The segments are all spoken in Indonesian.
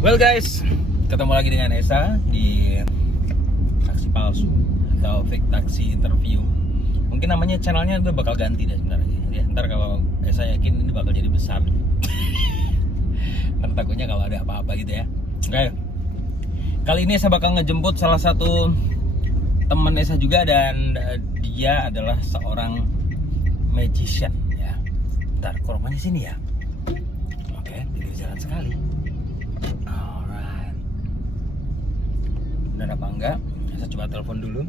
Well guys, ketemu lagi dengan Esa di taksi palsu atau fake taksi interview. Mungkin namanya channelnya udah bakal ganti deh sebentar lagi. Ya, ntar kalau Esa yakin ini bakal jadi besar. Ntar takutnya kalau ada apa-apa gitu ya. Oke. Kali ini Esa bakal ngejemput salah satu teman Esa juga dan dia adalah seorang magician ya. Ntar ke rumahnya sini ya. Oke, pinggir jalan sekali. Alright. Benar apa enggak? Saya coba telepon dulu.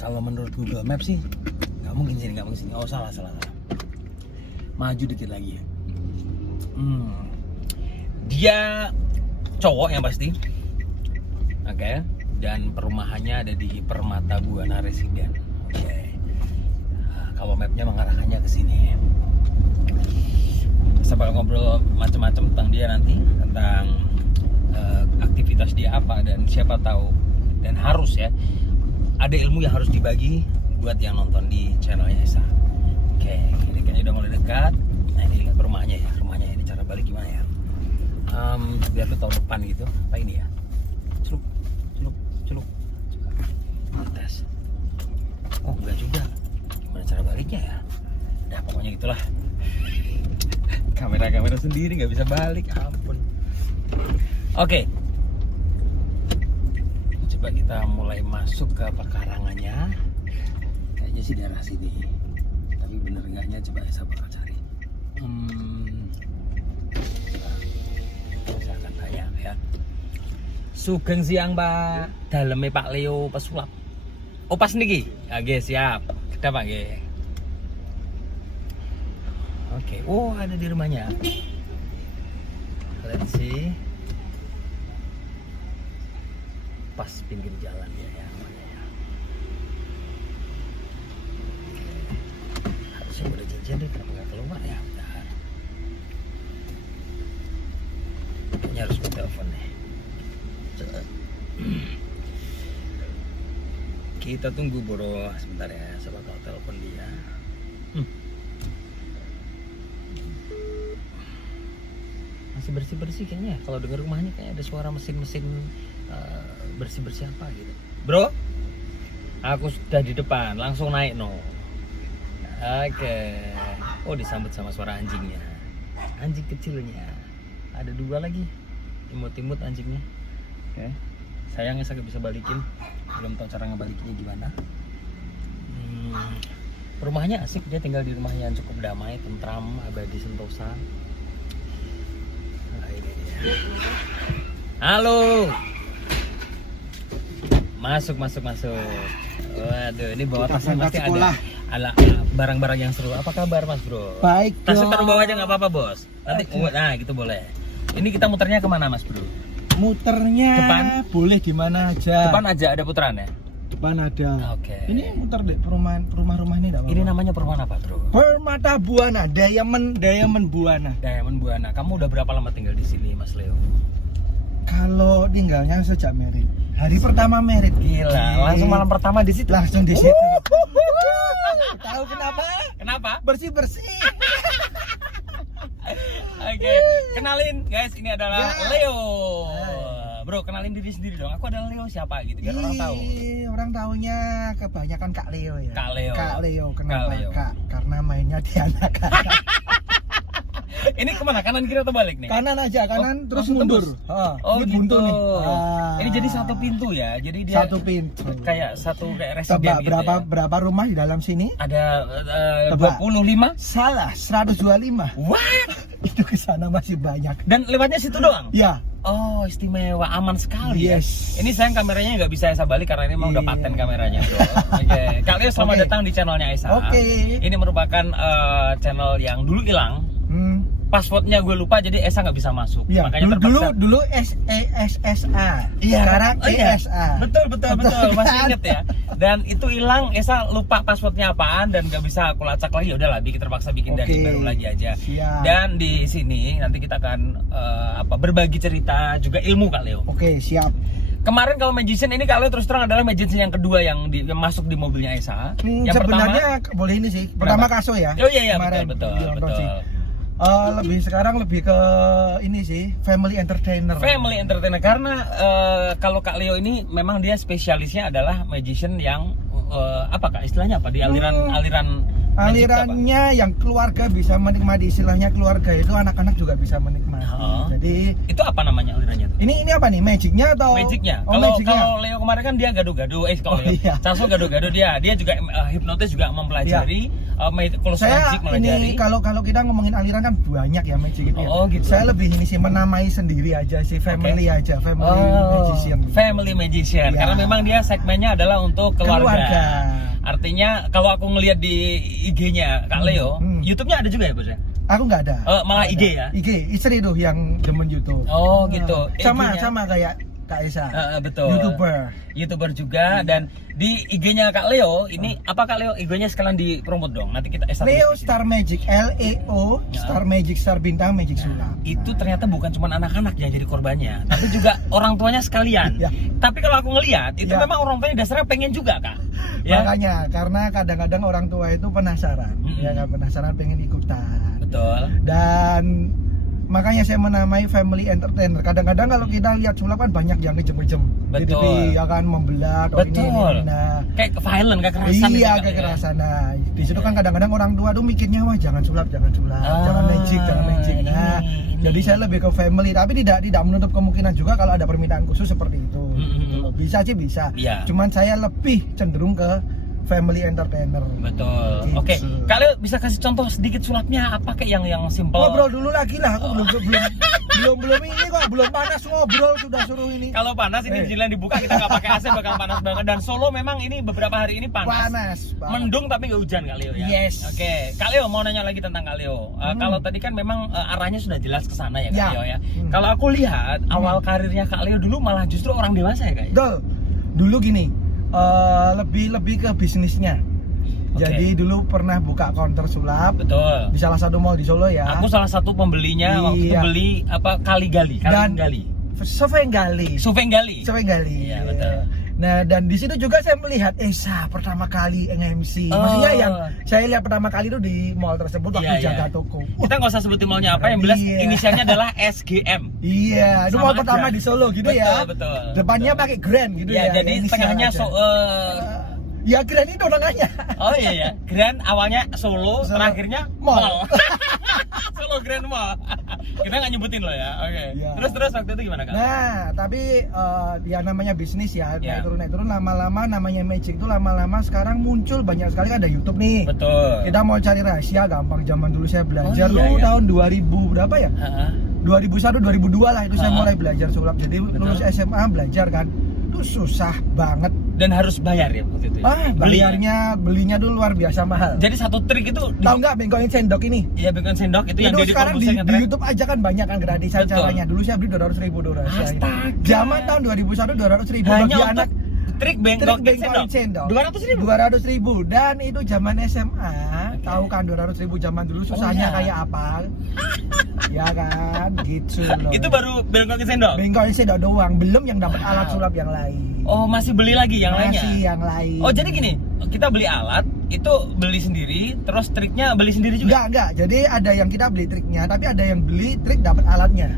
Kalau menurut Google Maps sih nggak mungkin sini. Oh salah. Maju dikit lagi ya. Dia cowok yang pasti. Oke. Dan perumahannya ada di Permata Buana Residen. Oke. Nah, kalau mapnya mengarahkannya ke sini. Saya bakal ngobrol macam-macam tentang dia nanti, tentang aktivitas dia apa, dan siapa tahu dan harus ya ada ilmu yang harus dibagi buat yang nonton di channelnya Esa. Oke, ini kayaknya udah mulai dekat. Nah ini lihat rumahnya ya, ini cara balik gimana ya? Biar lu tahu depan gitu. Apa ini ya? Celup. Tes. Oh enggak juga. Gimana cara baliknya ya? Nah pokoknya gitulah. Kamera sendiri nggak bisa balik, ampun. Oke. Coba kita mulai masuk ke pekarangannya. Kayaknya sih daerah sini. Tapi bener enggaknya coba saya bakal cari. Saya akan tanya ya. Sugeng siang Pak. Dalemnya Pak Leo pesulap. Oh pas niki. Oke siap. Kita Pak nggih. Oke, oh ada di rumahnya. Let's see. Pas pinggir jalan ya, rumahnya ya. Harusnya udah janjian deh, kenapa nggak keluar ya? Bentar. Kayaknya harus gue telepon nih. Kita tunggu bro, sebentar ya. Saya bakal telepon dia. Masih bersih kayaknya. Kalau dengar rumahnya kayak ada suara mesin bersih apa gitu. Bro, aku sudah di depan, langsung naik no. Oke. Oh disambut sama suara anjingnya, anjing kecilnya. Ada dua lagi, imut anjingnya. Oke. Sayangnya saya nggak bisa balikin, belum tahu cara ngebalikinnya gimana. Rumahnya asik, dia tinggal di rumah yang cukup damai, tentram, abadi, sentosa. Halo. Masuk. Waduh, ini bawa tasnya pasti ada barang-barang yang seru. Apa kabar Mas Bro? Baik. Tasnya taruh bawah aja nggak apa-apa Bos. Nanti nah gitu boleh. Ini kita muternya kemana Mas Bro? Muternya depan? Boleh di mana aja. Depan aja ada putaran ya? Depan ada. Oke. Ini muter deh rumah ini enggak apa-apa. Ini namanya perumahan apa Bro? Permata Buana, Diamond Buana. Diamond Buana. Kamu udah berapa lama tinggal di sini Mas Leo? Kalau tinggalnya sejak merit. Hari pertama merit. Gila, langsung malam pertama di situ. Langsung di situ. Tahu kenapa? Kenapa? Bersih-bersih. Oke, kenalin guys, ini adalah Leo. Bro, kenalin diri sendiri dong. Aku adalah Leo siapa gitu, biar orang tahu. Orang tahunya kebanyakan Kak Leo ya. Kak Leo. Kenapa? Kak Leo. Kak, karena mainnya di anak-anak. Ini kemana? Kanan kiri atau balik nih? Kanan aja, kanan terus mundur. Oh ini gitu. buntu nih. Ini jadi satu pintu ya. Jadi dia satu pintu. Kayak residen gitu ya. Berapa rumah di dalam sini? Ada 25? Salah, 125. What? Itu ke sana masih banyak. Dan lewatnya situ doang? Ya. Oh istimewa, aman sekali yes. ya. Ini sayang kameranya nggak bisa Esa balik karena ini memang udah paten kameranya. Oke. Kak Leo selamat datang di channelnya Esa. Ini merupakan channel yang dulu hilang. Passwordnya gue lupa jadi Esa nggak bisa masuk. Ya, makanya terpaksa. Dulu SESSA. Iya. Sekarang ESA. Betul. Masih inget ya. Dan itu hilang, Esa lupa passwordnya apaan dan nggak bisa aku lacak lagi. Udahlah, terpaksa bikin dari baru lagi aja. Siap. Dan di sini nanti kita akan berbagi cerita juga ilmu Kak Leo. Oke, siap. Kemarin kalau magician ini Kak Leo terus terang adalah magician yang kedua yang masuk di mobilnya Esa. Yang sebenarnya pertama, boleh ini sih. Pertama Kaso ya. Oh iya kemarin, betul. Sekarang lebih ke ini sih, family entertainer. Family entertainer karena kalau Kak Leo ini memang dia spesialisnya adalah magician yang apa Kak istilahnya apa di Alirannya yang keluarga bisa menikmati, istilahnya keluarga itu anak-anak juga bisa menikmati. Jadi itu apa namanya alirannya tuh? ini apa nih, magicnya atau? Magicnya. Oh, Kalau Leo kemarin kan dia gado-gado, iya. Caso gado-gado dia juga hipnotis juga mempelajari, kalau Saya magic melajari. ini kalau kita ngomongin aliran kan banyak ya magic itu. Oh, gitu. Saya lebih ini sih menamai sendiri aja sih, family aja, family magician. Family magician. Ya. Karena memang dia segmennya adalah untuk keluarga. Artinya kalau aku ngelihat di IG-nya Kak Leo, YouTube-nya ada juga ya Bos ya? Aku nggak ada. Malah Nggak IG ada. ya? IG, istri tuh yang demen YouTube. Oh gitu. Sama IG-nya. kayak Kak Esa. Betul. YouTuber juga dan di IG-nya Kak Leo ini apa Kak Leo IG-nya sekalian dipromot dong. Nanti kita Leo Star Magic, Leo Star Magic, Star bintang magic sulap. Itu ternyata bukan cuma anak-anak yang jadi korbannya, tapi juga orang tuanya sekalian. Ya. Tapi kalau aku ngelihat itu Ya. memang orang tuanya dasarnya pengen juga Kak. Ya. Makanya karena kadang-kadang orang tua itu penasaran, ya kan, penasaran pengen ikutan. Betul. Dan makanya saya menamai family entertainer. Kadang-kadang kalau kita lihat sulap kan banyak yang ngejem-ngejem. Betul. Jadi ya kan membelah atau Betul. ini. Nah, Kayak violent, kekerasan. iya, gitu, Kak, kekerasan. Nah, di situ kan kadang-kadang orang tua tuh mikirnya wah jangan sulap, jangan magic. Nah, ini. jadi saya lebih ke family, tapi tidak menutup kemungkinan juga kalau ada permintaan khusus seperti itu. Gitu. Bisa sih bisa. Iya. Cuman saya lebih cenderung ke family entertainer. Betul. Gitu. Oke. Kalian bisa kasih contoh sedikit sulapnya apa kayak yang simple? Ngobrol dulu lagi lah, aku belum ini kok, belum panas ngobrol sudah suruh ini. Kalau panas ini jalan dibuka kita nggak pakai AC bakal panas banget dan Solo memang ini beberapa hari ini panas. Panas. Mendung tapi nggak hujan Kak Leo ya. Yes. Oke. Kak Leo mau nanya lagi tentang Kak Leo. Kalau tadi kan memang arahnya sudah jelas ke sana ya Kak Ya. Leo ya. Kalau aku lihat awal karirnya Kak Leo dulu malah justru orang dewasa ya Kak. Betul. Dulu gini, lebih ke bisnisnya. Oke. Jadi dulu pernah buka counter sulap Betul. di salah satu mall di Solo ya. Aku salah satu pembelinya waktu itu Iya. beli apa Kaligali. Sofenggali. Iya betul. Nah, dan di situ juga saya melihat Esa pertama kali MC. Maksudnya yang saya lihat pertama kali itu di mall tersebut waktu Iya, jaga iya. toko. Kita nggak usah sebutin mallnya apa, yang jelas Iya. inisialnya adalah SGM. Iya, itu Sama mall aja. pertama di Solo gitu ya. Betul. Depannya pakai Grand gitu Ya, ya. jadi inisial tengahnya aja. Ya Grand itu namanya. Oh iya ya, Grand awalnya Solo, terakhirnya Mall. Solo Grand Mall. Kita nggak nyebutin loh ya. Oke. Iya. Terus waktu itu gimana Kak? Nah, tapi ya namanya bisnis ya, Iya. naik turun lama-lama namanya magic itu lama-lama sekarang muncul banyak sekali, ada YouTube nih. Betul. Kita mau cari rahasia gampang. Zaman dulu saya belajar Oh, iya, iya. tahun 2000 berapa ya? Ha-ha. 2001 2002 lah itu saya Ha-ha. mulai belajar sulap. Jadi lulus SMA belajar kan. Itu susah banget. Dan harus bayar ya waktu itu. Ya? Beli ya? Belinya dulu luar biasa mahal. Jadi satu trik itu Tahu nggak bengkokin sendok ini? Iya bengkok sendok itu yang Itu jadi sekarang di komposer ngetren. YouTube aja kan banyak kan gratisan Betul. caranya. Dulu saya beli 200.000 Astaga. Zaman tahun 2001 200.000 Hanya bagi untuk anak. trik Trik bengkok bengkokin sendok 200.000. 200.000 dan itu zaman SMA. Tahu kan 200.000 zaman dulu susahnya iya. kayak apa? Ya kan, gitu loh. Itu baru bengkokin sendok. bengkokin sendok doang, belum yang dapat alat sulap yang lain. Oh, masih beli lagi yang Masih lainnya. yang lain. Oh, jadi gini, kita beli alat, itu beli sendiri, terus triknya beli sendiri juga. Enggak. Jadi ada yang kita beli triknya, tapi ada yang beli trik dapat alatnya.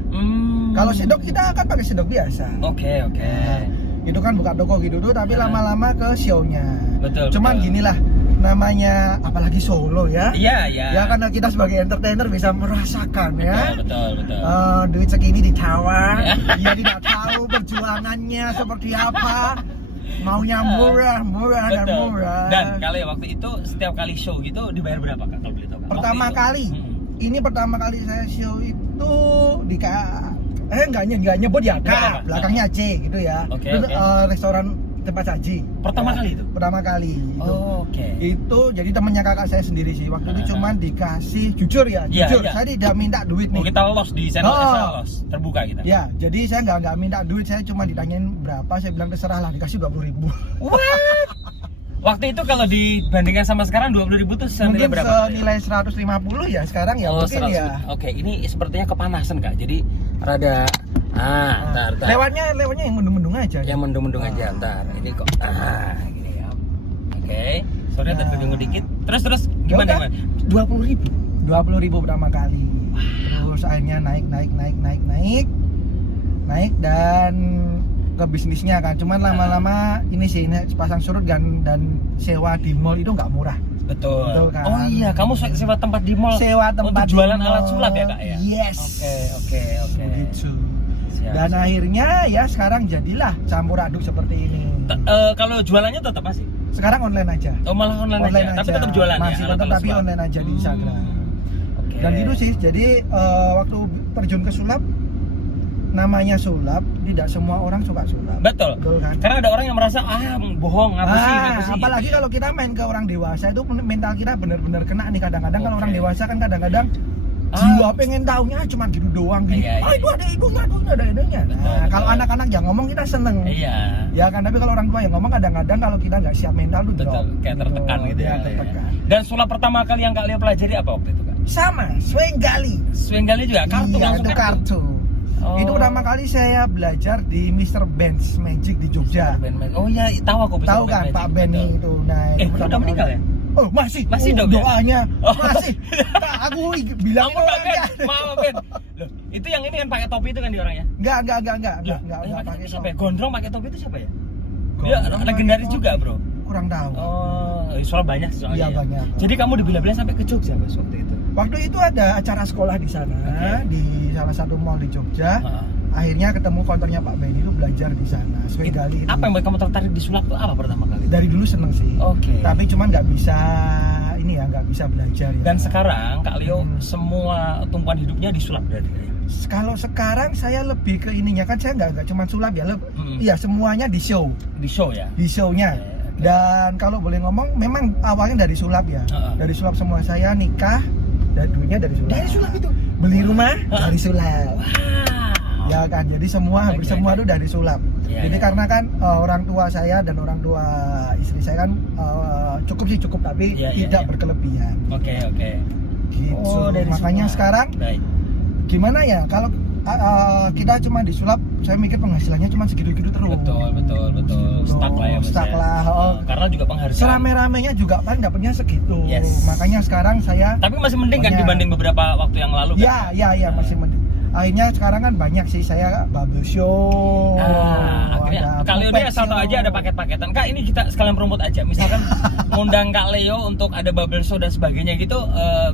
Kalau sendok kita akan pakai sendok biasa. Oke. Nah, itu kan buka toko gitu tuh, tapi Nah. lama-lama ke show-nya. Betul. Cuman betul. ginilah, namanya apalagi Solo ya. Iya. Ya karena kita sebagai entertainer bisa merasakan ya. Betul. Duit segini ditawar, Ya. dia tidak tahu perjuangannya seperti apa. Maunya murah dan Betul. murah. Dan kali waktu itu setiap kali show gitu dibayar berapa Kak kalau boleh tahu? Kak? Pertama Waktu itu. kali, ini pertama kali saya show itu di nggak nyebut ya Nggak apa-apa. K, belakangnya C gitu ya. Oke, Itu oke. restoran tempat saji. Pertama Ya, kali itu? Pertama kali. Itu. Oke. Itu jadi temennya kakak saya sendiri sih. Waktu itu cuman dikasih jujur ya, Iya, jujur. iya. Saya tidak minta duit Oh, nih. kita lolos di channel Oh. Esa lolos, terbuka kita. Ya, jadi saya nggak minta duit, saya cuma ditanyain berapa, saya bilang terserah lah, dikasih 20.000. Waktu itu kalau dibandingkan sama sekarang 20.000 tuh senilai Mungkin berapa? senilai 150 ya sekarang ya mungkin 100. ya. Oke, ini sepertinya kepanasan Kak. Jadi rada ntar. Lewatnya yang mendung-mendung aja. Yang mendung-mendung aja ntar. Ini kok gini ya. Oke. Sorry ada Nah. terdengkur dikit. Terus gimana? 20.000 pertama kali. Terus akhirnya naik dan ke bisnisnya kan. Cuman lama-lama ini sih pasang surut dan sewa di mall itu nggak murah. Betul kan? Oh iya, kamu sewa tempat di mall. Sewa tempat untuk jualan di mall. alat sulap ya kak ya. Yes. Oke. Begitu. Siap. Dan akhirnya ya sekarang jadilah campur aduk seperti ini. Kalau jualannya tetap masih? Sekarang online aja. Oh malah online aja. Tapi tetap jualan masih ya? tetap tapi online aja di Instagram. Oke. Dan gitu sih. Jadi waktu terjun ke sulap, namanya sulap, tidak semua orang suka sulap. Betul kan? Karena ada orang yang merasa bohong, ngapusi. Apalagi kalau kita main ke orang dewasa itu mental kita benar-benar kena nih kadang-kadang. Kalau orang dewasa kan kadang-kadang jiwa pengen taunya cuma gitu doang gitu. Itu ada ibunya, ada idenya. Nah, kalau anak-anak yang ngomong kita seneng. Iya. Ya kan, tapi kalau orang tua yang ngomong kadang-kadang kalau kita nggak siap mental tuh drop. Kayak tertekan gitu ya. Tertekan. Dan sulap pertama kali yang Kak Leo pelajari apa waktu itu Kak? Sama, Swenggali. Swenggali juga kartu Iya, langsung itu kartu. Itu pertama kali saya belajar di Mr. Ben's Magic di Jogja. Oh iya, tahu aku. Tahu kan Pak Benny itu. Nah, itu udah meninggal ya? Oh masih dong ya? doanya masih. Nah, aku bilang Maaf Ben. Loh, itu yang ini kan pakai topi itu kan di orangnya? Enggak pakai siapa ya? Gondrong pakai topi itu siapa ya? Dia legendaris juga bro. Kurang tahu. Oh, soal banyak soalnya. Iya banyak. Jadi kamu dibela-bela sampai ke Jogja Mas waktu itu? Waktu itu ada acara sekolah di sana, di salah satu mall di Jogja. Akhirnya ketemu konternya Pak Benny itu belajar di sana. Swenggali. Apa yang buat kamu tertarik di sulap itu apa pertama kali? Dari dulu seneng sih. Tapi cuman nggak bisa nggak bisa belajar ya. Dan sekarang Kak Leo semua tumpuan hidupnya disulap dari kalau sekarang saya lebih ke ininya kan, saya nggak cuma sulap ya, iya semuanya di show ya, di shownya. Dan kalau boleh ngomong, memang awalnya dari sulap ya, dari sulap semua. Saya nikah dan duitnya dari sulap. Dari sulap itu beli rumah dari sulap. Ya kan, jadi hampir semua itu dari sulap. Jadi karena kan orang tua saya dan orang tua istri saya kan cukup tapi tidak berkelebihan. Oke. Gitu. Makanya sekarang gimana ya, kalau kita cuma disulap, saya mikir penghasilannya cuma segitu-gitu terus. Betul. Stuck lah. Karena juga penghasilan. Serame-ramenya juga kan dapatnya segitu. Makanya sekarang saya. Tapi masih mending kan dibanding beberapa waktu yang lalu. Ya, masih mending. Akhirnya sekarang kan banyak sih, saya bubble show. Akhirnya Kak Leo ini asal tau aja ada paket-paketan. Kak, ini kita sekalian promote aja. Misalkan ngundang Kak Leo untuk ada bubble show dan sebagainya gitu,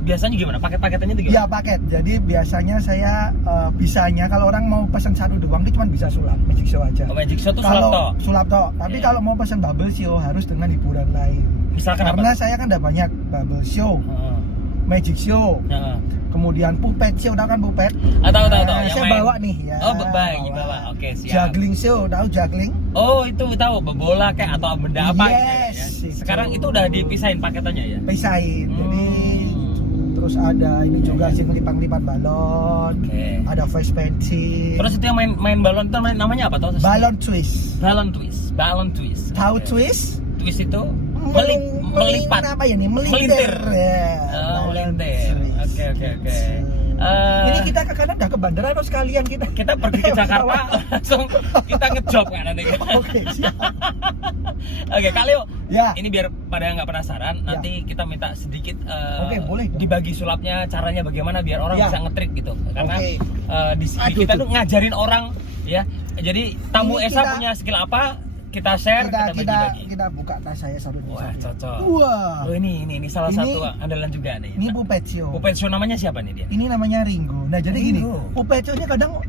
biasanya gimana? Paket-paketannya itu gimana? Ya paket. Jadi biasanya saya bisanya kalau orang mau pesan satu doang itu cuma bisa sulap, magic show aja. Magic show tuh sulap toh. Tapi kalau mau pesan bubble show harus dengan hiburan lain. Misalkan karena saya kan ada banyak bubble show, magic show. Kemudian puppet show, tahu kan puppet? Tahu. Saya bawa nih ya. Bawa. Oke, siap. Juggling show, tahu juggling? Oh, itu tahu, bola kayak atau benda apa gitu ya. Sekarang itu udah dipisahin paketannya ya? Pisahin. Jadi terus ada ini juga sih, ngelipat-ngelipat balon. Ada face painting. Terus itu yang main balon itu namanya apa tahu? Balon twist. Tahu twist? Twist itu melipat apa ya nih? Melintir. Melintir. Oke. Ini kita ke kanan dah ke bandara atau sekalian kita pergi ke Jakarta langsung kita ngejob kan nanti. Oke, siap. Oke, Kak Leo. Ya. Ini biar pada yang nggak penasaran, nanti kita minta sedikit boleh. Dibagi sulapnya, caranya bagaimana biar orang bisa ngetrik gitu. Karena di sini kita tuh ngajarin orang ya. Jadi tamu Esa punya skill apa? Kita share, kita bagi-bagi. Kita buka tas saya satu. Wah, cocok. Wah. Oh, ini salah satu andalan juga nih. Ini puppet show. Puppet show namanya siapa nih dia? Ini namanya Ringo. Nah, jadi gini, puppet show-nya kadang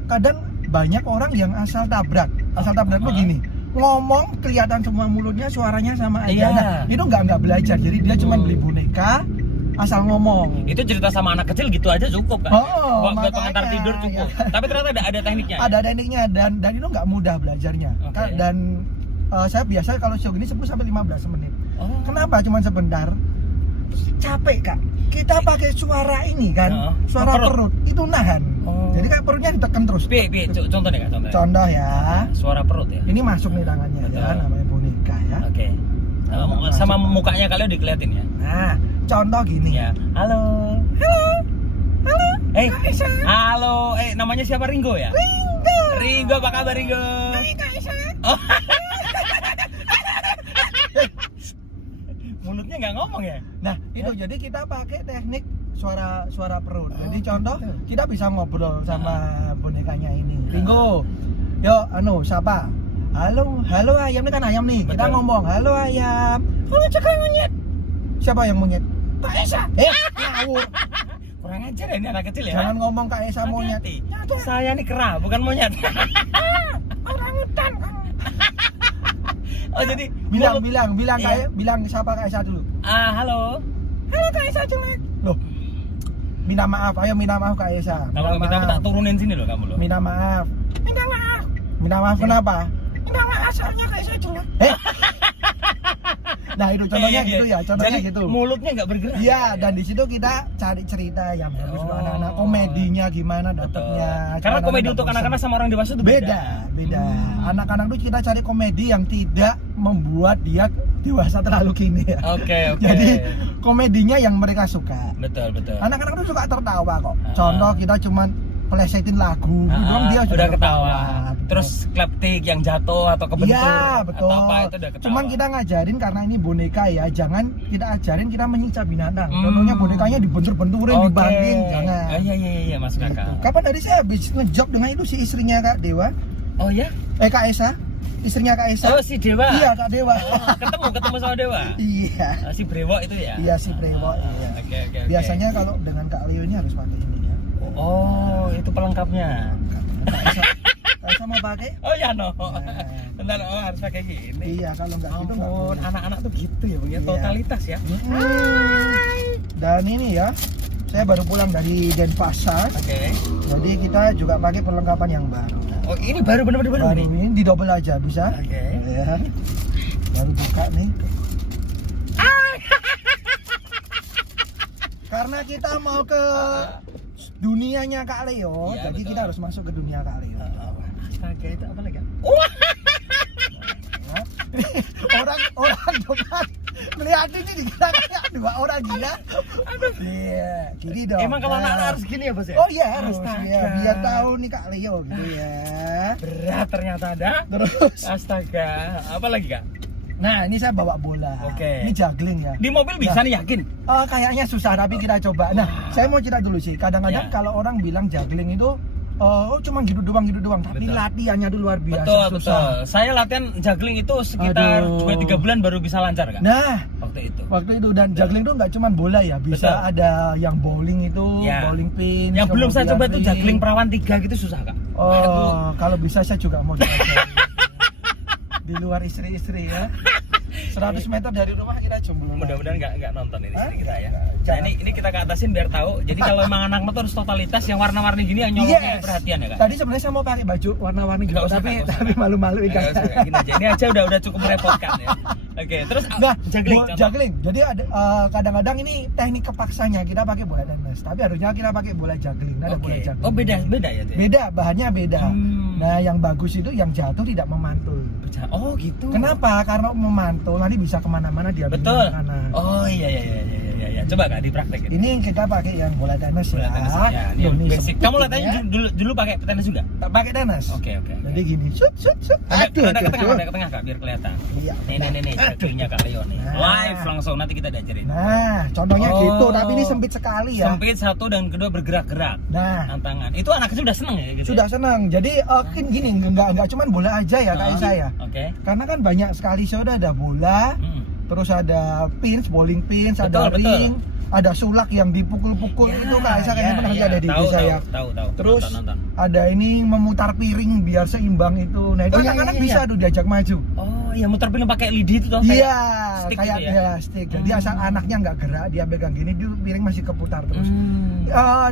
banyak orang yang asal tabrak. Asal tabrak tuh gini. Ngomong kelihatan semua mulutnya, suaranya sama aja. Nah, itu nggak belajar. Jadi dia cuma beli boneka, asal ngomong. Itu cerita sama anak kecil gitu aja cukup kan? Buat pengantar tidur cukup. Ya. Tapi ternyata ada tekniknya. Ada tekniknya dan itu nggak mudah belajarnya. Dan saya biasa kalau show gini 10-15 menit. Kenapa cuma sebentar? Capek Kak. Kita pakai suara ini kan, suara perut itu nahan. Jadi kan perutnya ditekan terus. Contoh nih Kak, contoh ya. Suara perut ya. Ini masuk nih tangannya ya, namanya boneka ya. Oke. Sama mukanya kalian dikeliatin ya. Nah, contoh gini ya. Halo. Halo. Namanya siapa? Ringo ya? Ringo, apa kabar Ringo? Mulutnya nggak ngomong ya? Nah, itu jadi kita pakai teknik suara perut. Jadi contoh kita bisa ngobrol sama bonekanya ini. Ringo, yo siapa? Halo ayam, ini kan ayam nih. Kita ngomong, halo ayam. Halo cekal monyet. Siapa yang monyet? Kak Esa. Ngawur. Kurang ajar ya ini anak kecil ya. Jangan ngomong Kak Esa monyet. Saya nih kera, bukan monyet. Orangutan. Oh jadi bilang siapa Kak Esa dulu. Halo. Halo Kak Esa jelek. Loh. Minta maaf Kak Esa. Kalau kita turunin sini loh kamu loh. Minta maaf kenapa? Minta maaf soalnya Kak Esa jelek. Nah itu contohnya gitu ya, contohnya jadi, gitu. Mulutnya nggak bergerak. Iya, dan di situ kita cari cerita yang bagus untuk anak-anak. Komedinya gimana dapetnya. Karena komedi untuk anak-anak sama orang dewasa itu beda. Anak-anak tuh kita cari komedi yang tidak membuat dia dewasa terlalu kini ya. Oke. Jadi komedinya yang mereka suka. Betul. Anak-anak tuh suka tertawa kok. Contoh kita cuman plesetin lagu, dia udah ketawa. Terus kleptik yang jatuh atau kebentur. Iya, betul. Atau apa itu udah ketawa. Cuman kita ngajarin karena ini boneka ya, jangan kita ajarin kita menyiksa binatang. Contohnya bonekanya dibentur-benturin, dibanting, jangan. Iya, Mas Kakak. Kapan tadi saya habis ngejob dengan itu si istrinya Kak Dewa. Oh ya? Kak Esa. Istrinya Kak Esa. Oh, si Dewa. Iya, Kak Dewa. Ketemu sama Dewa. Iya. Si Brewok itu ya? Iya, si Brewok. Iya. Oke. Biasanya kalau dengan Kak Leo ini harus pakai ini ya. Oh, itu pelengkapnya. Kak Esa mau pakai? Oh ya no. Bentar, harus pakai gini. Iya, kalau nggak gitu nggak. Ampun, anak-anak tuh gitu ya, punya totalitas ya. Dan ini ya, saya baru pulang dari Denpasar. Oke. Jadi kita juga pakai perlengkapan yang baru. Oh, ini baru bener-bener baru nih. Ini di double aja bisa. Oke. Ya. Baru buka nih. Karena kita mau ke dunianya Kak Leo, ya, jadi betul. kita harus masuk ke dunia Kak Leo. Astaga, itu apa lagi? Orang depan melihat ini dikira kayak dua orang gila. Iya, gini dong. Emang kalau anak-anak harus gini ya, Bos ya? Oh iya harus Astaga. ya, biar tahu nih Kak Leo gitu ya. Berat ternyata ada. Terus, Astaga, apa lagi Kak? nah ini saya bawa bola. Oke. Ini juggling ya. Di mobil bisa nih, yakin? Kayaknya susah tapi kita coba. Nah, saya mau cerita dulu sih. Kadang-kadang Ya. kalau orang bilang juggling itu cuma gitu doang. Tapi Betul. latihannya tuh luar biasa Betul. susah. Saya latihan juggling itu sekitar 2-3 bulan baru bisa lancar Kak. Nah, Waktu itu. dan juggling tuh nggak cuma bola ya, bisa Betul. ada yang bowling itu, Ya. bowling pin. Yang belum saya coba itu juggling perawan 3 gitu susah Kak. Oh, kalau bisa saya juga mau diajarin. Di luar istri-istri ya. 100 meter dari rumah kita jomblo. Mudah-mudahan nggak nonton ini Hah? kita ya. Nah, Jangan. ini kita ke atasin biar tahu. Jadi kalau emang anak tuh harus totalitas yang warna-warni gini yang nyoloknya perhatian ya Kak. Tadi sebenarnya saya mau pakai baju warna-warni gitu, Nggak usah, tapi nggak usah. tapi malu-maluin Nggak kan. usah, gini aja. Ini aja udah cukup merepotkan ya. Oke, terus Nah, juggling. contoh. juggling. Jadi ada kadang-kadang ini teknik kepaksanya kita pakai bola tenis, tapi harusnya kita pakai bola juggling. Ada Oke. bola juggling. Oh beda ya tuh. Ya? Beda, bahannya beda. Hmm. Nah, yang bagus itu yang jatuh tidak memantul. Oh gitu. Kenapa? Karena memantul nanti bisa kemana-mana dia. Betul. Kanan. Oh iya. Coba Kak dipraktekin. Ini kita pakai yang bola tenis Bola ya. tenis ya. Ini Tuh, nih, basic. sempit Kamu gitu latihannya ya. dulu pakai tenis juga? Pakai tenis. Oke. Jadi gini, shoot. Ada ke tengah Kak biar kelihatan. Iya. Nih, jugglingnya Kak Leo nih. Nah. Live langsung nanti kita diajarin. Nah, contohnya Oh. gitu, tapi ini sempit sekali ya. Sempit satu dan kedua bergerak-gerak. Nah, Tantangan. Itu anak kecil udah seneng ya gitu. sudah senang. Jadi kan gini, nggak cuman bola aja ya kayak saya. Oke. Karena kan banyak sekali sudah ada bola, terus ada pins, bowling pins, ada Betul. ring, ada sulak yang dipukul-pukul itu kayak saya kayaknya pernah lihat ada di tahu, saya. Tahu. Terus nonton. ada ini memutar piring biar seimbang itu. Nah, itu Oh, iya, anak-anak iya, bisa iya. tuh diajak maju. Oh, iya muter film pakai lidi itu toh. Iya, stick kayak gitu ya? dia stick. Jadi asal anaknya nggak gerak, dia pegang gini, dia piring masih keputar terus. Hmm.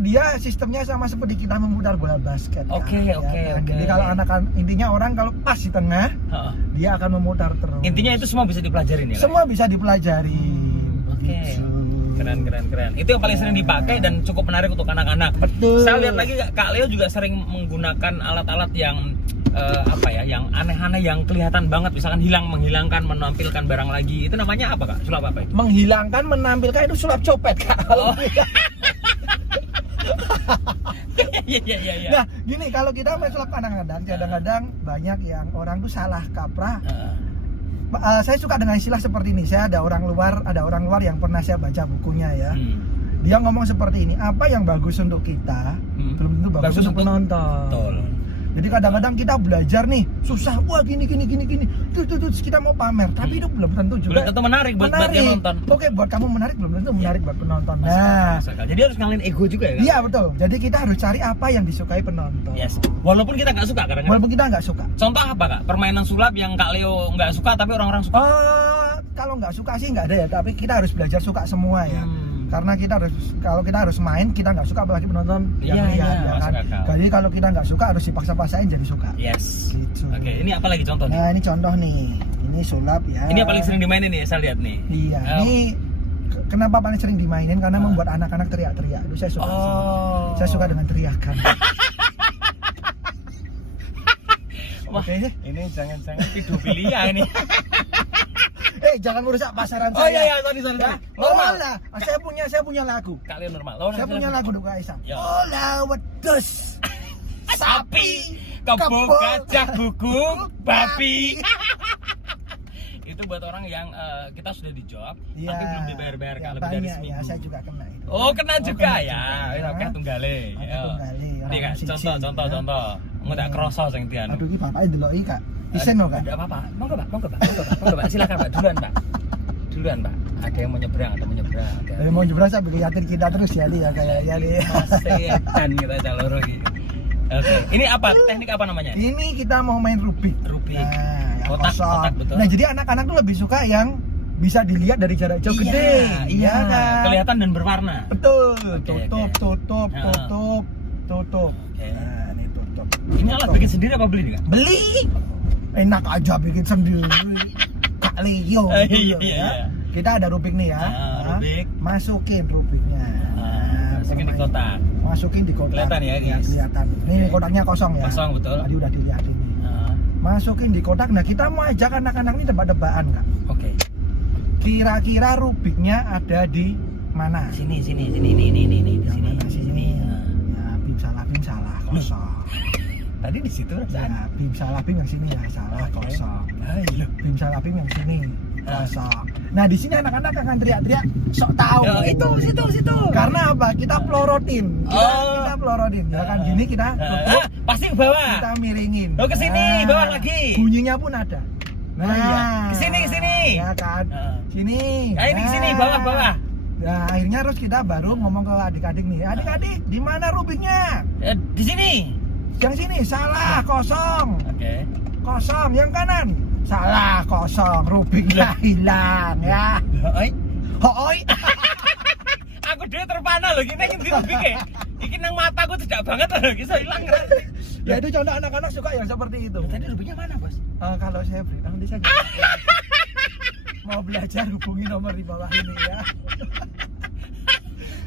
Dia sistemnya sama seperti kita memutar bola basket. Oke. Jadi kalau anak intinya orang kalau pas di tengah, Heeh. dia akan memutar terus. Intinya itu semua bisa dipelajarin ya. Kak? Semua bisa dipelajari. Oke. Gitu. Keren. Itu yang paling sering dipakai dan cukup menarik untuk anak-anak. Betul. Saya lihat lagi Kak Leo juga sering menggunakan alat-alat yang yang aneh-aneh yang kelihatan banget, misalkan menghilangkan, menampilkan barang lagi. Itu namanya apa Kak? Sulap apa itu? Menghilangkan, menampilkan itu sulap copet Kak. Oh. Iya. Nah, gini kalau kita main sulap kadang-kadang banyak yang orang tuh salah kaprah. Saya suka dengan istilah seperti ini. Saya ada orang luar yang pernah saya baca bukunya ya. Dia ngomong seperti ini, apa yang bagus untuk kita belum tentu bagus untuk penonton. Betul. Jadi kadang-kadang kita belajar nih susah, wah gini, terus kita mau pamer, tapi itu belum tentu juga. Belum tentu menarik buat yang nonton. Oke, buat kamu menarik belum tentu menarik buat penonton. Nah, jadi harus ngalahin ego juga ya. Iya betul. Jadi kita harus cari apa yang disukai penonton. Yes. Walaupun kita nggak suka kadang-kadang. Walaupun kita nggak suka. Contoh apa Kak? Permainan sulap yang Kak Leo nggak suka tapi orang-orang suka. Kalau nggak suka sih nggak ada ya, tapi kita harus belajar suka semua ya. Karena kalau kita harus main, kita nggak suka apalagi penonton yang lihat ya kan. Jadi kalau kita nggak suka harus dipaksa-paksain jadi suka. Yes. Gitu. Oke, ini apa lagi contoh nih? Nah, ini contoh nih. Ini sulap ya. Ini yang paling sering dimainin nih, saya lihat nih. Iya. Ini kenapa paling sering dimainin? Karena membuat anak-anak teriak-teriak. Itu saya suka. Saya suka dengan teriakan. Oke, ini jangan-jangan pedofilia ini. Jangan merusak pasaran saya. Oh iya, sorry. Normal lah. Saya punya lagu. Kalian normal. Saya punya lagu untuk Kak Isa. Ya. Olah wedhus. Sapi, kebo gajah, guguk, babi. Itu buat orang yang kita sudah dijawab, tapi belum dibayar-bayar Kak, lebih dari seminggu. Ya, saya juga kena itu. Oh, kena juga ya. Oke, tunggale. Ini Kak, contoh. Nggak kerasa sing tian. Aduh, iki bapake ndeloki Kak. Isen no kan? Enggak apa-apa. Monggo Pak. Silakan Pak. Duluan Pak. Ada yang mau nyebrang atau menyeberang? Mau nyebrang saya liatin kita terus ya li ya kayak ya li. Dan kita caloro iki. Oke. Ini apa? Teknik apa namanya? Ini kita mau main Rubik. Nah, kotak betul. Nah, jadi anak-anak tuh lebih suka yang bisa dilihat dari jarak jauh gede. Iya kan? Kelihatan dan berwarna. Betul. Tutup. Nah, ini tutup. Ini alat bikin sendiri apa beli nih Kak? Beli. Enak aja bikin sendiri. Kak Leo. Iya. Kita ada Rubik nih ya. Rubik. Masukin Rubiknya. Masukin di kotak. Kelihatan ya guys. Kelihatan. Ini kotaknya kosong ya. Kosong betul. Tadi udah dilihat ini. Masukin di kotak. Nah, kita mau ajak anak-anak ini tebak-tebakan Kak. Oke. Kira-kira Rubiknya ada di mana? Sini. Di sini. Sini. Ya, bim salah kosong. Tadi di situ ya, bim yang sini ya salah kosong. Bim salah bim yang sini kosong. Nah, di sini anak-anak akan teriak-teriak sok tahu. Itu situ. Karena apa? Kita pelorotin. Kita pelorotin. Ya kan gini kita pasti ke bawah. Kita miringin. Oh, ke sini, bawah lagi. Bunyinya pun ada. Nah, ke sini. Ya kan? Sini. Ini ke sini, bawah. Nah, akhirnya terus kita baru ngomong ke adik-adik nih. Adik-adik, di mana Rubiknya? Di sini. Yang sini salah kosong. Oke. Kosong. Yang kanan salah kosong. Rubiknya hilang ya. Hoi. Aku dia terpana loh gini Rubik ya. Iki nang mataku tidak banget loh, bisa hilang. Ya itu contoh anak-anak suka yang seperti itu. Tadi Rubiknya mana, Bos? Kalau saya beri nanti saja. Mau belajar hubungi nomor di bawah ini ya.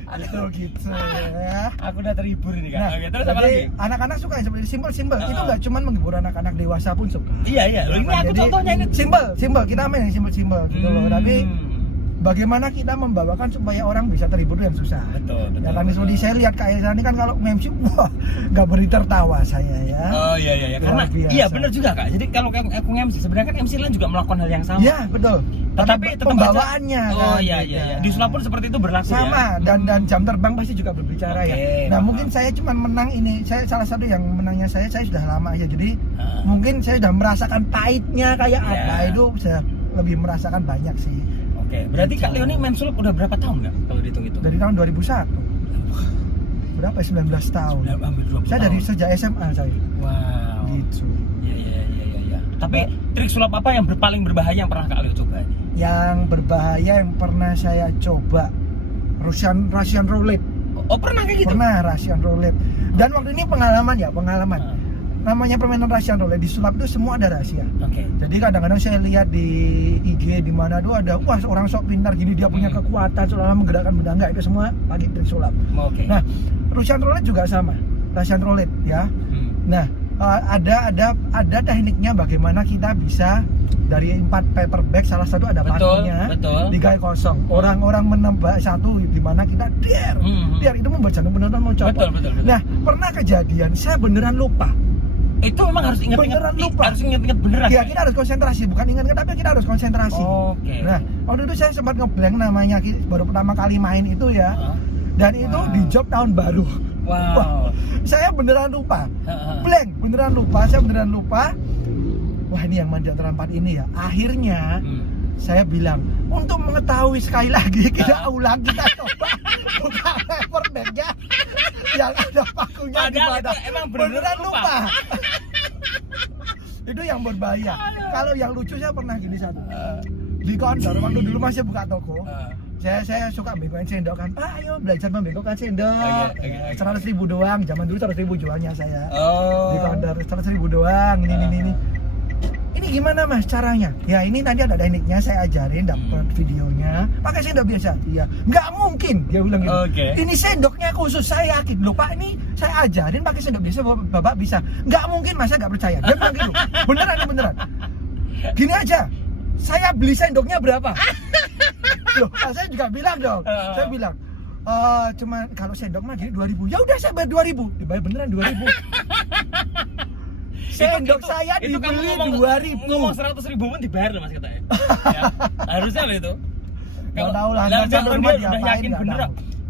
Aduh gitu ya. Aku udah terhibur ini Kak. Nah, oke, terus apa lagi? Anak-anak suka yang seperti simpel. Itu nggak cuma menghibur anak-anak dewasa pun suka. Iya. Ini aku contohnya ini simpel. Kita main yang simpel gitu loh. Tapi bagaimana kita membawakan supaya orang bisa terhibur yang susah. Betul. Ya kan seperti saya lihat Kak Elsa ini kan kalau MC wah nggak beri tertawa saya ya. Oh iya. Karena iya benar juga Kak. Jadi kalau aku MC sebenarnya kan MC lain juga melakukan hal yang sama. Iya betul. Tapi pembawaannya aja, kan. Oh iya. Di sulap pun seperti itu berlaku sama ya? dan jam terbang pasti juga berbicara ya. Nah mungkin saya cuma menang ini. Saya salah satu yang menangnya saya sudah lama ya. Jadi mungkin saya sudah merasakan pahitnya kayak apa itu saya lebih merasakan banyak sih. Oke, berarti Kak Leo ini main sulap udah berapa tahun nggak kalau dihitung-hitung? Dari tahun 2001. Berapa? 19 tahun. Saya dari sejak SMA saya. Wow. Gitu. Iya. Tapi trik sulap apa yang paling berbahaya yang pernah Kak Leo coba? Yang berbahaya yang pernah saya coba Russian roulette. Oh pernah kayak gitu? Pernah Russian roulette. Dan waktu ini pengalaman. Namanya permainan Russian roulette di sulap itu semua ada rahasia. Oke. Jadi kadang-kadang saya lihat di IG di mana tuh ada wah orang sok pintar gini dia punya kekuatan seolah menggerakkan benda enggak itu semua pakai trik sulap. Oke. Nah, Russian roulette juga sama. Russian roulette ya. Nah, ada tekniknya bagaimana kita bisa dari 4 paper bag salah satu ada pakunya digawe kosong. Orang-orang menebak satu di mana kita der itu membuat jantung penonton mau copot. Betul. Nah, pernah kejadian saya beneran lupa. Itu memang harus ingat-ingat beneran. Ya, kita harus konsentrasi, bukan ingat-ingat tapi kita harus konsentrasi. Oke. Nah, waktu itu saya sempat ngeblank namanya baru pertama kali main itu ya. Dan itu di job tahun baru. Wow. Wah, saya beneran lupa. Blank, beneran lupa. Saya beneran lupa. Wah, ini yang Manja Terlambat ini ya. Akhirnya saya bilang, untuk mengetahui sekali lagi kita ulang, kita coba buka paper bag-nya yang ada pakunya di mana. Emang beneran lupa. Itu yang berbahaya. Kalau yang lucu saya pernah gini satu. Di kantor waktu dulu masih buka toko. Saya suka bengkokin sendok kan. Pak, ayo belajar membengkokkan sendok. 100.000 doang. Zaman dulu 100.000 jualnya saya. Di kantor 100.000 doang. Ini. Ini gimana Mas caranya? Ya ini nanti ada tekniknya, saya ajarin, dapat videonya. Pakai sendok biasa. Iya. Nggak mungkin dia bilang gitu. Ini sendoknya khusus, saya yakin. Loh Pak, ini saya ajarin pakai sendok biasa, Bapak bisa. Nggak mungkin Mas, saya nggak percaya. Dia bilang gitu. Beneran. Gini aja. Saya beli sendoknya berapa? Loh, saya juga bilang dong. Saya bilang, cuma kalau sendok mah gini 2.000. Ya udah saya bayar 2.000. Dibayar beneran 2.000. Sendok saya dibeli 2.000. Ngomong 100.000 pun dibayar loh Mas katanya. Ya, harusnya loh itu. Nggak tahu lah. Dia udah yakin bener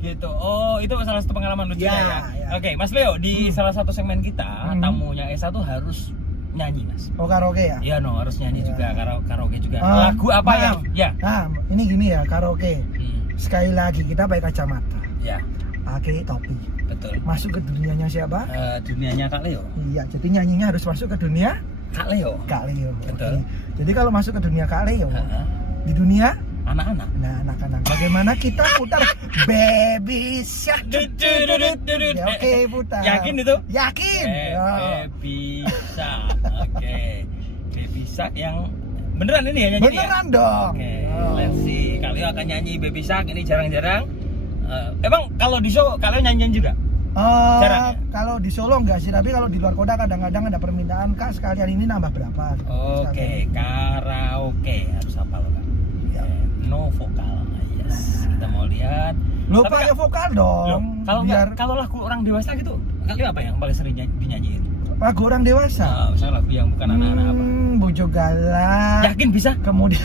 gitu. Oh, itu salah satu pengalaman lucu ya. Oke, Mas Leo, di salah satu segmen kita tamunya Esa tuh harus nyanyi Mas. Oh, karaoke ya? Iya harus nyanyi juga, karaoke juga. Lagu apa yang? Ya. Nah, ini gini ya, karaoke. Sekali lagi kita pakai kacamata. Ya. Pakai topi. Betul. Masuk ke dunianya siapa? Dunianya Kak Leo. Iya, jadi nyanyinya harus masuk ke dunia Kak Leo. Oke. Betul. Jadi kalau masuk ke dunia Kak Leo, di dunia anak-anak. Nah, anak-anak. Bagaimana kita putar Baby Shark? Ya, oke, putar. Yakin itu? Yakin. Baby Shark. Oke. Baby Shark yang beneran ini ya nyanyi? Beneran dong. Oke. Let's see. Kak Leo akan nyanyi Baby Shark, ini jarang-jarang. Emang kalau di show Kak Leo nyanyian juga? Jarang ya? Kalau di Solo enggak sih, tapi kalau di luar kota kadang-kadang ada permintaan, Kak sekalian ini nambah berapa? Oke, karaoke harus apa loh Kak? No vokal, yes. Kita mau lihat. Lo pakai vokal dong. Kalau lagu orang dewasa gitu, Kak Leo apa yang paling sering dinyanyiin? Lagu orang dewasa. Misalnya lagu yang bukan anak-anak apa? Bojo Galak. Yakin bisa? Kemudian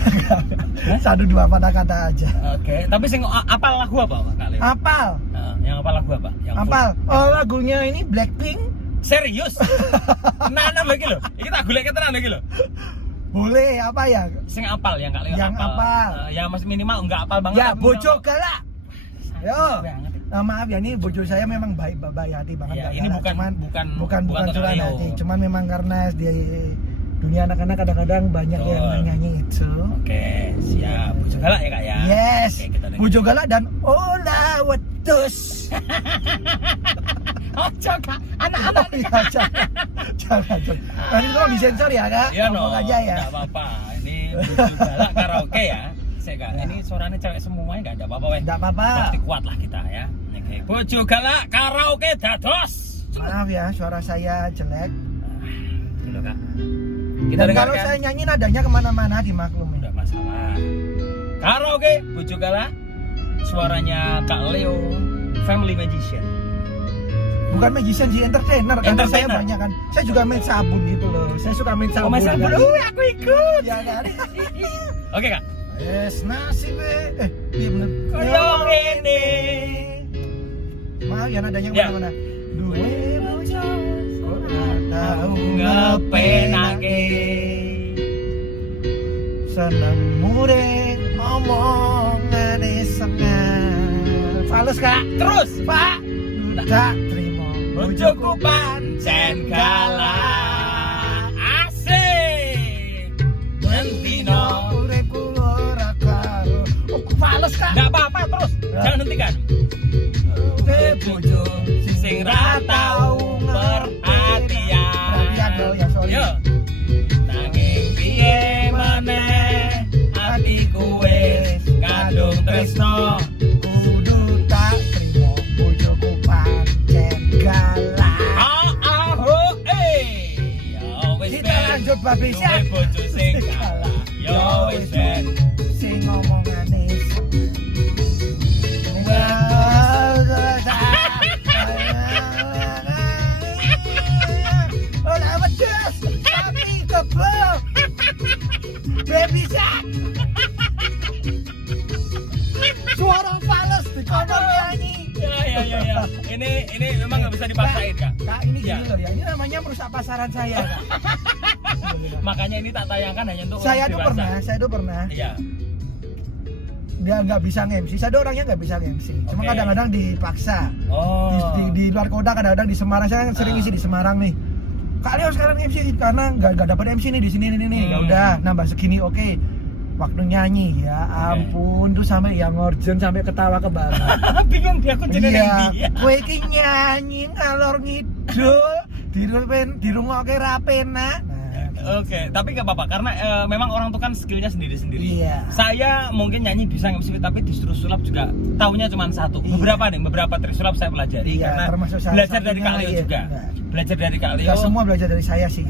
1-2 kata-kata aja. Oke, tapi sing apal lagu apa Kak Leo? Apal. Yang apal lagu apa? Yang apal. Oh, lagunya ini Blackpink. Serius? Tenanan lagi loh. Iki tak golek tenan lagi loh. Boleh, apa ya? Sing apal yang Kak Leo. Yang apal. Ya masih minimal enggak apal banget. Ya, Bojo Galak. Yo. Maaf ya, ini bojo saya memang baik hati banget. Ya, ini bukan curahan hati, cuman memang karena di dunia anak-anak kadang-kadang banyak yang nyanyi itu. Oke, siap. Bojo Galak ya Kak ya. Yes. Oke, Bojo Galak dan Ola Wedus. Ojo Kak, anak-anak. Jangan. Nanti tolong disensor ya Kak. Iya ngomong aja ya. Enggak apa-apa. Ini Bojo Galak karaoke ya. Kak, ini suaranya cewek semuanya enggak ada apa-apa weh. Enggak apa-apa. Pasti kuat lah kita ya. Oke, Bojo Galak karaoke dados. Maaf ya, suara saya jelek. Gitu Kak. Dan kalau saya nyanyi nadanya kemana-mana dimaklumi. Enggak masalah. Karaoke Bojo Galak, suaranya Kak Leo, Family Magician. Bukan magician sih, entertainer. Karena saya banyak kan. Saya juga main sabun gitu loh. Saya suka main sabun. Main sabun. Aku ikut. Ya kan. Oke Kak. Yes, nasib iya bener. Koyong ini. Maaf ya nadanya kemana-mana. Duwe bojo, ora tau ngepenake. Seneng mure omongane seneng. Fales Kak. Terus Pak. Tak terima. Bojoku pancen galak. Asik. Mentino. Fales Kak. Enggak apa-apa terus. Jangan hentikan. Bojo sing ra tau perhatian. Perhatian dong ya, sorry. Yo. Nanging piye maneh atiku wis kadung tresno. Kudu tak trimo bojoku pancen galak. Kita lanjut Babi Shark. Bojo sing galak. Yo wis ben sing ngomongane Ola Wedus, tapi kebel. Baby Shark. Suara fales di kono nyanyi. ini memang nggak bisa dipaksain Kak. Kak ini gini loh ya, ini namanya merusak pasaran saya Kak. Makanya ini tak tayangkan hanya untuk Saya tuh pernah. Iya. Dia nggak bisa nge-MC, saya tuh orangnya nggak bisa nge-MC. Cuma Oke. kadang-kadang dipaksa. Oh. Di luar kota kadang-kadang di Semarang, saya kan sering isi di Semarang nih. Kak Leo sekarang MC karena nggak dapat MC nih di sini nih. Ya udah nambah segini, oke. Waktu nyanyi ya ampun tuh sampai yang orjen sampai ketawa ke bawah. Bingung dia aku jadi Iya, kowe iki nyanyi ngalor ngidul dirungokke ra penak. Oke, tapi nggak apa-apa karena memang orang tuh kan skillnya sendiri-sendiri. Iya. Saya mungkin nyanyi bisa nge-MC tapi disuruh sulap juga taunya cuma satu. Iya. Beberapa trik sulap saya pelajari Iya, karena termasuk salah belajar dari satunya, Kak Leo iya. juga. Iya. Belajar dari Kak Leo. Nggak semua belajar dari saya sih.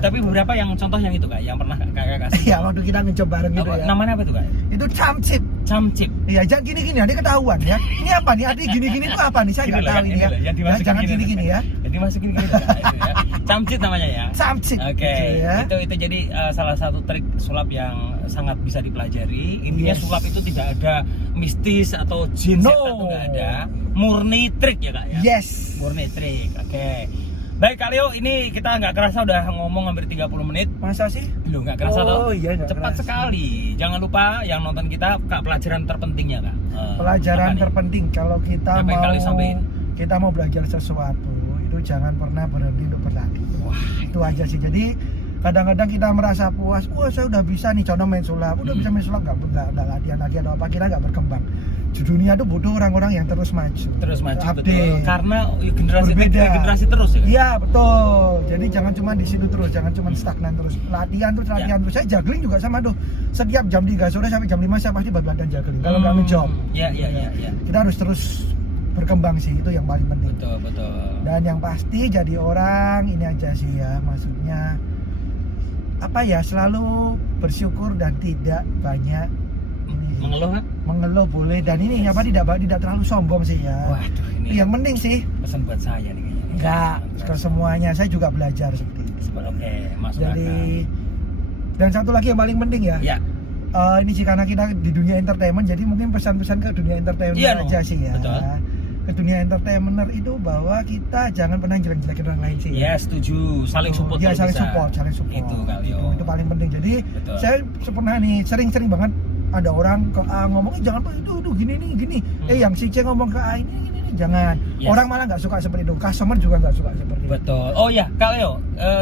Tapi beberapa yang contoh yang itu Kak, yang pernah Kakak kasih. Iya, waktu kita ngecoba bareng gitu ya. Namanya apa itu Kak? Itu camcip. Camcip. Iya, jangan gini-gini nanti ketahuan ya. Ini apa nih? Arti gini-gini itu apa nih? Saya nggak tahu ini ya. Jangan gini-gini ya. Jadi dimasukin gini ya. Camcit namanya ya. Camcip. Oke, Gitu ya. itu jadi salah satu trik sulap yang sangat bisa dipelajari. Intinya Yes. sulap itu tidak ada mistis atau jin No. setan itu nggak ada. Murni trik ya Kak ya. Yes. Murni trik. Oke. Baik Kak Leo, ini kita nggak kerasa udah ngomong hampir 30 menit. Masa sih? Belum nggak kerasa toh? Iya, nggak Cepat kerasa. sekali. Jangan lupa yang nonton kita Kak, pelajaran terpentingnya Kak. Pelajaran apa nih? terpenting kalau kita Apa yang mau kalian sampaikan? kita mau belajar sesuatu itu jangan pernah berhenti untuk berlatih. Wah, Itu aja sih. Jadi kadang-kadang kita merasa puas, wah saya udah bisa nih contoh main sulap, udah bisa main sulap nggak latihan lagi atau apa, kita nggak berkembang. Di dunia tuh butuh orang-orang yang terus maju, terus maju update. betul. Karena generasi Berbeda. generasi terus ya. Iya betul. Jadi jangan cuma di situ terus, jangan cuma stagnan terus. Latihan terus. Saya juggling juga sama tuh. Setiap jam 3 sore sampai jam 5 saya pasti buat latihan juggling. Kalau nggak ngejob. Iya. Kita harus terus berkembang sih, itu yang paling penting. Betul. Dan yang pasti jadi orang ini aja sih ya, maksudnya apa ya, selalu bersyukur dan tidak banyak ini mengeluh boleh, dan ini apa tidak terlalu sombong sih ya. Waduh, ini Itu yang penting sih. pesan buat saya nih kayaknya. Enggak, ke semuanya saya juga belajar seperti itu. Oke, masuk Jadi akal. dan satu lagi yang paling penting ya. Ya. Ini sih karena kita di dunia entertainment, jadi mungkin pesan-pesan ke dunia entertainment Iya, aja sih ya. betul. Ke dunia entertainer itu bahwa kita jangan pernah jelek-jelekin orang lain sih. Ya, setuju. Saling support. Ya, kalau saling bisa. support. Itu kali. Itu paling penting. Jadi Betul. saya pernah nih sering banget ada orang ke A ngomongin jangan Pak, itu gini. Yang si C ngomong ke A ini jangan. Yes. Orang malah nggak suka seperti itu. Customer juga nggak suka seperti itu. Betul. Oh ya, Kak Leo,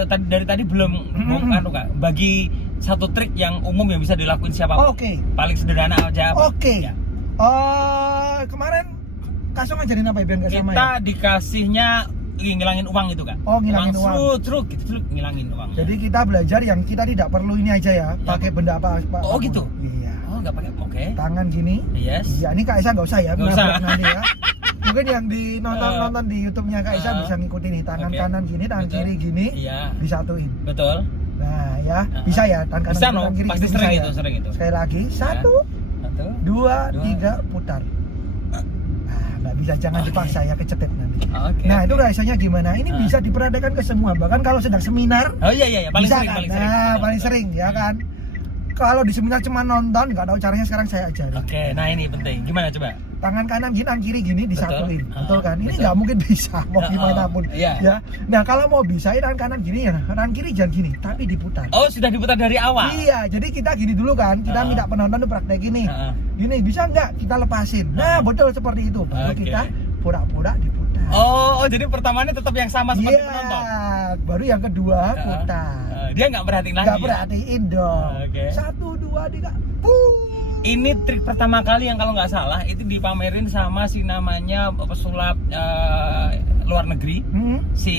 dari tadi belum ngomong Kak. Bagi satu trik yang umum yang bisa dilakuin siapapun. Oke. Paling sederhana aja. Oke. Ya. Kemarin Kasong ngajarin apa ya biar nggak sama Kita ya? dikasihnya ngilangin uang itu Kak. Oh, ngilangin uang. Truk ngilangin uang. Jadi kita belajar yang kita tidak perlu ini aja ya, pakai benda apa. Oh, gitu? Iya. Oh, nggak pakai. Oke. Tangan gini. Yes. Iya, ini Kak Isa nggak usah ya, Nggak usah. nabrak nanti ya. Mungkin yang nonton di YouTube-nya Kak Isa bisa ngikutin nih, tangan Oke. kanan gini, tangan Betul. kiri gini, Iya. disatuin. Betul. Nah ya, bisa ya, tangan kanan Bisa no, tangan kiri. pasti bisa sering ya. itu, sering itu. Sekali lagi, Satu. 1, 2, 3, putar. Nah, nggak bisa, jangan dipaksa ya, kecetet nanti. Oke. Nah itu rasanya gimana? Ini bisa diperagakan ke semua, bahkan kalau sedang seminar. Oh iya, paling Bisa sering, kan? paling sering. Nah, Betul. paling sering ya kan. Kalau di seminar cuma nonton, nggak tahu caranya, sekarang saya ajarin. Oke, nah ini penting. Gimana coba? Tangan kanan gini, tangan kiri gini disatuin, betul kan? Ini Betul. nggak mungkin bisa, mau gimana pun. Iya. Ya. Nah kalau mau bisa, tangan kanan gini ya, tangan kiri jangan gini, tapi diputar. Oh, sudah diputar dari awal. Iya, jadi kita gini dulu kan, kita minta penonton tuh praktek gini. Gini bisa nggak kita lepasin? Nah betul seperti itu. Baru Oke. kita pura-pura diputar. Oh, jadi pertamanya tetap yang sama seperti Iya, penonton. baru yang kedua putar. Dia nggak perhatiin lagi. Nggak ya? perhatiin dong. Oke. 1, 2, 3, Ini trik pertama kali yang kalau nggak salah itu dipamerin sama si namanya pesulap luar negeri. Si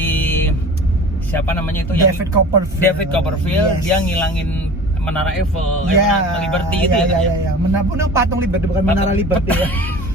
siapa namanya itu? David Copperfield. David Copperfield. Yes. Dia ngilangin Menara Eiffel, Liberty itu ya. Menara patung Liberty, bukan Menara Liberty ya.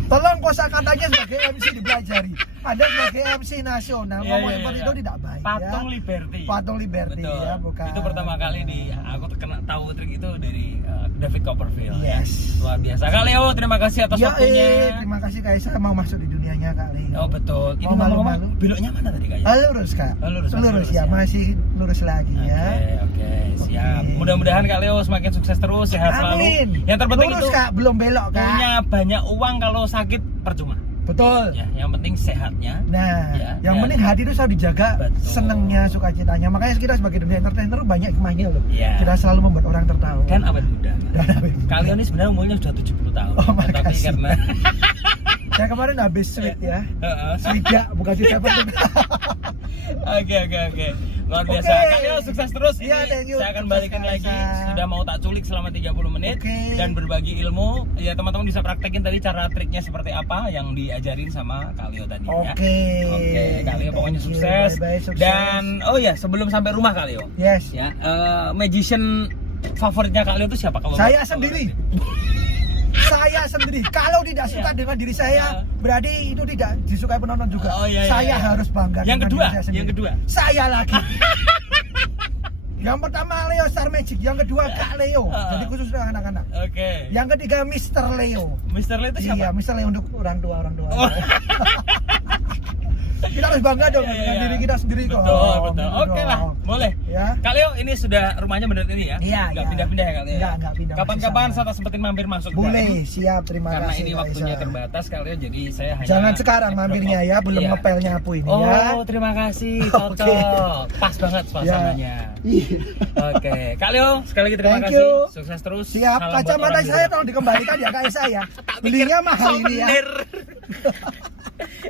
Tolong kosakatanya sebagai MC dipelajari. Ada sebagai MC nasional ngomong seperti itu tidak baik. Patung ya. Liberty. Patung Liberty. Betul. Ya, bukan. Itu pertama kali aku tahu trik itu dari David Copperfield. Yes. Luar biasa. Kak Leo, terima kasih atas waktunya. Terima kasih Kak Isa mau masuk di dunianya Kak Leo. Oh betul. Ini Mau malu-malu. beloknya mana tadi Kak? Lurus Kak. Lurus ya, masih lurus lagi ya. Oke, siap. Mudah-mudahan Kak Leo semakin sukses terus, sehat selalu. Amin. Yang terpenting lurus itu Kak, belum belok Kak. punya banyak uang, kalau sakit percuma. Betul. Ya, yang penting sehatnya. Nah, ya, yang penting hati itu selalu dijaga, betul. Senengnya, sukacitanya. Makanya kita sebagai dunia entertainer banyak hikmahnya loh. Ya. Kita selalu membuat orang tertawa. Kan awet muda. Dan awet muda. Kalian ini sebenarnya umurnya sudah 70 tahun. Oh, tapi makasih. karena Saya kemarin habis sweet ya. Heeh. Sweet bukan sweet seven. Oke. Luar biasa. Oke. Kalian sukses terus. Iya, Ini thank you. saya akan Sukses, balikin Kak lagi. Aisyah. Sudah mau tak culik selama 30 menit Oke. dan berbagi ilmu. Ya, teman-teman bisa praktekin tadi cara triknya seperti apa yang diajarin sama Kak Leo tadi ya. Oke, Kak Leo pokoknya Thank you. sukses. Bye-bye, sukses. Dan oh ya, sebelum sampai rumah Kak Leo. Yes. Ya, magician favoritnya Kak Leo itu siapa? Kalau Saya sendiri. Saya sendiri. Kalau tidak suka dengan diri saya, berarti itu tidak disukai penonton juga. Oh, iya, Saya iya. harus bangga. Yang dengan kedua, diri saya sendiri. yang kedua. Saya lagi. Yang pertama Leo Star Magic, yang kedua Kak Leo. Jadi khusus untuk anak-anak. Oke. Yang ketiga Mr. Leo. Mr. Leo itu siapa? Iya, Mr. Leo untuk orang tua. Oh. Kita harus bangga dong Iya, dengan iya. diri kita sendiri kok. Betul. Gitu Oke lah, dong. boleh. Ya. Kak Leo, ini sudah rumahnya bener ini ya? Iya, Nggak iya. pindah-pindah ya Kak Leo? Nggak pindah, Kapan-kapan masih sama. saya sempetin mampir masuk. Boleh, Kak. siap, terima Karena kasih. ini Kak waktunya Aisyah. terbatas Kak Leo, jadi saya hanya Jangan sekarang mampirnya ya, belum Iya. ngepelnya aku ini Oh, ya. terima kasih, Oke. cocok. Pas banget suasananya. Iya. Oke, Kak Leo, sekali lagi terima Thank kasih. you. Sukses terus. Siap, Salam buat kacamata orang di saya rumah. tolong dikembalikan ya Kak Aisyah ya. Tak pikir Belinya mahal ini ya. souvenir.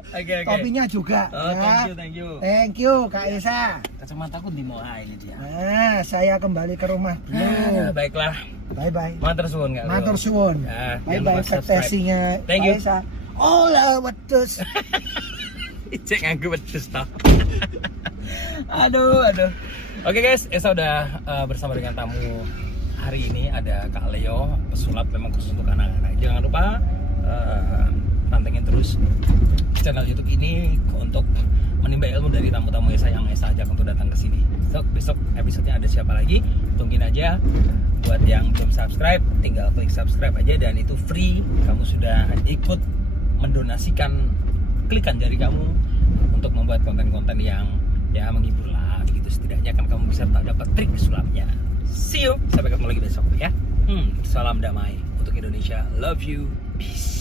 Oke. Kopinya juga Oh, ya. thank you. Thank you Kak Aisyah. Kacamataku di mau ini dia. Nah, saya kembali ke rumah dulu. Baiklah. Bye bye. Matur suwun Kak Leo. Matur suwun. Ya, Bye jangan bye lupa subscribe. pektesinya Thank Kak you. Aisyah. Oh lah wedhus. Cek nganggu wedhus toh. Aduh. Oke guys, Esa udah bersama dengan tamu hari ini, ada Kak Leo, pesulap memang khusus untuk anak-anak. Jangan lupa pantengin terus channel YouTube ini untuk menimba ilmu dari tamu-tamu Esa yang Esa ajak untuk datang ke sini. Besok episodenya ada siapa lagi? Tungguin aja. Buat yang belum subscribe, tinggal klik subscribe aja dan itu free. Kamu sudah ikut mendonasikan klikan jari kamu untuk membuat konten-konten yang ya menghibur lah begitu, setidaknya kan kamu bisa dapat trik sulapnya. See you, sampai ketemu lagi besok ya. Salam damai untuk Indonesia, love you, peace.